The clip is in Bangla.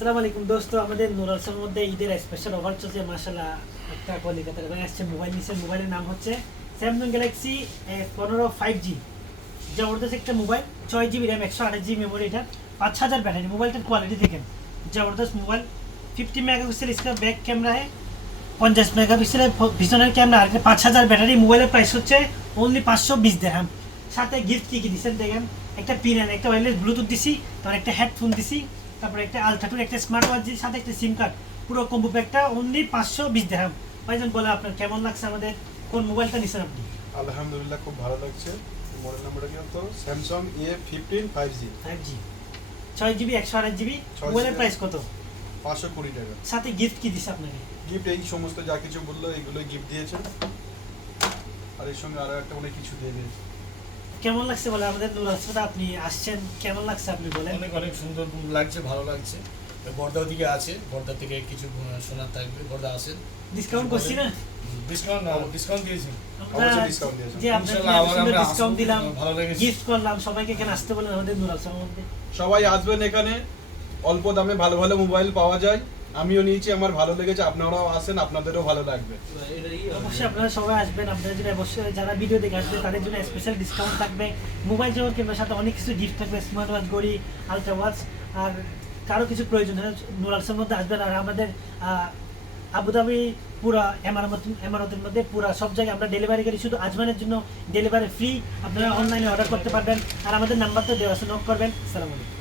আসসালামু আলাইকুম দোস্ত, আমাদের নুরালসের মধ্যে ঈদের স্পেশাল অফার চলছে মাশাআল্লাহ। একটা কলিকাতার এবং আসছে মোবাইল নিচ্ছে, মোবাইলের নাম হচ্ছে স্যামসাং গ্যালাক্সি S15 5G। জবরদস্ত একটা mobile, 6 GB RAM, 128 GB memory, এটা 5000 ব্যাটারি। মোবাইলটার কোয়ালিটি দেখেন, জবরদস্ত মোবাইল। 50 মেগাপিক্সেল इसका ব্যাক ক্যামেরা है, 50 মেগাপিক্সেলের পিছনের ক্যামেরা, আর 5000 ব্যাটারি। মোবাইলের প্রাইস হচ্ছে অনলি 520 দিরহাম। সাথে গিফট কি কি দিচ্ছেন দেখেন, একটা পিন, একটা ওয়্যারলেস ব্লুটুথ দিছি, তারপর একটা হেডফোন দিছি, তারপরে একটা আলট্রাটুর, একটা স্মার্ট ওয়াচ দিছি, সাথে একটা সিম কার্ড। পুরো কম্বো প্যাকটা অনলি 520 দিরহাম। ভাইজান বলে আপনার কেমন লাগছে, আমাদের কোন মোবাইলটা নিছেন আপনি? আলহামদুলিল্লাহ খুব ভালো লাগছে। মডেল নাম্বারটা কি হতো? Samsung A15 5G 5G 6 GB 128 GB। মোবাইলের প্রাইস কত? 520 টাকা। সাথে গিফট কি দিছে আপনাকে? গিফট এই সমস্ত যা কিছু বললো এগুলোই গিফট দিয়েছে, আর এর সঙ্গে আরো একটা অনেক কিছু দিয়ে দিয়েছে। কেমন লাগছে বলে আমাদের নুরালসটা আপনি আসছেন, কেমন লাগছে আপনি বলেন? অনেক অনেক সুন্দর লাগছে, ভালো লাগছে। বর্দা ওদিকে আছে, বর্দা থেকে কিছু শোনার থাকবে। বর্দা আসেন, ডিসকাউন্ট করছি না? ডিসকাউন্ট ডিসকাউন্ট দিয়েছি। অবশ্যই ডিসকাউন্ট দিয়েছে। যে আপনাকে ইনশাআল্লাহ আবার সুন্দর আমরা ডিসকাউন্ট দিলাম, ভালো লেগেছে। গিফট করলাম, সবাইকে এখানে আসতে বলেন আমাদের নুরালসের মধ্যে। সবাই আসবেন, এখানে অল্প দামে ভালো ভালো মোবাইল পাওয়া যায়। আমিও নিয়েছি, আমার ভালো লেগেছে। আপনারাও আসেন, আপনাদেরও ভালো লাগবে। অবশ্যই আপনারা সবাই আসবেন, আপনারা যদি অবশ্যই যারা ভিডিও দেখে আসবে তাদের জন্য স্পেশাল ডিসকাউন্ট থাকবে। মোবাইল যেমন কিনবে সাথে অনেক কিছু গিফট থাকবে, স্মার্ট ওয়াচ, ঘড়ি, আলট্রা ওয়াচ। আর কারো কিছু প্রয়োজন হলে নুরালসের মধ্যে আসবেন। আর আমাদের আবুধাবি পুরা এমারতের মধ্যে পুরা সব জায়গায় আমরা ডেলিভারি করি। শুধু আজমানের জন্য ডেলিভারি ফ্রি, আপনারা অনলাইনে অর্ডার করতে পারবেন। আর আমাদের নাম্বার তো দেওয়া আছে, নক করবেন। আসসালামু আলাইকুম।